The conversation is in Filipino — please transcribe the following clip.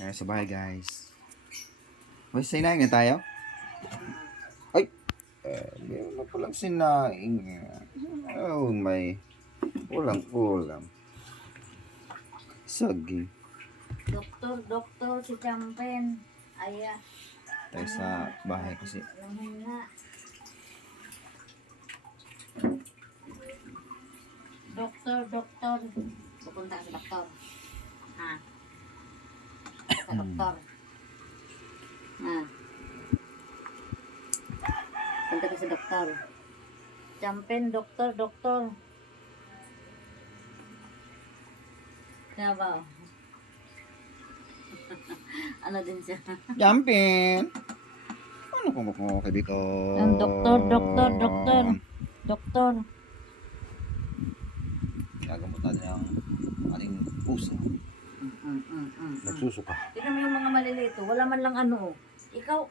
Sa bahay guys. May sinaing na tayo? Ay! Meron na palang sinaing. Oh, may ulam. Saging. Doktor, si Champen. Aya. Tayo sa bahay kasi. Namuna. Doktor. Pupunta sa doktor. Ha? Sa doktor. Ha? Punta ka sa doktor. Champen, doktor. Kaya ba? Ano din siya? Jumpin! Ano kung ako kaibigan? Ang doktor. Gagamot natin ang ating puso. Nagsusuka. Tignan mo yung mga maliliit. Wala man lang ano. Ikaw,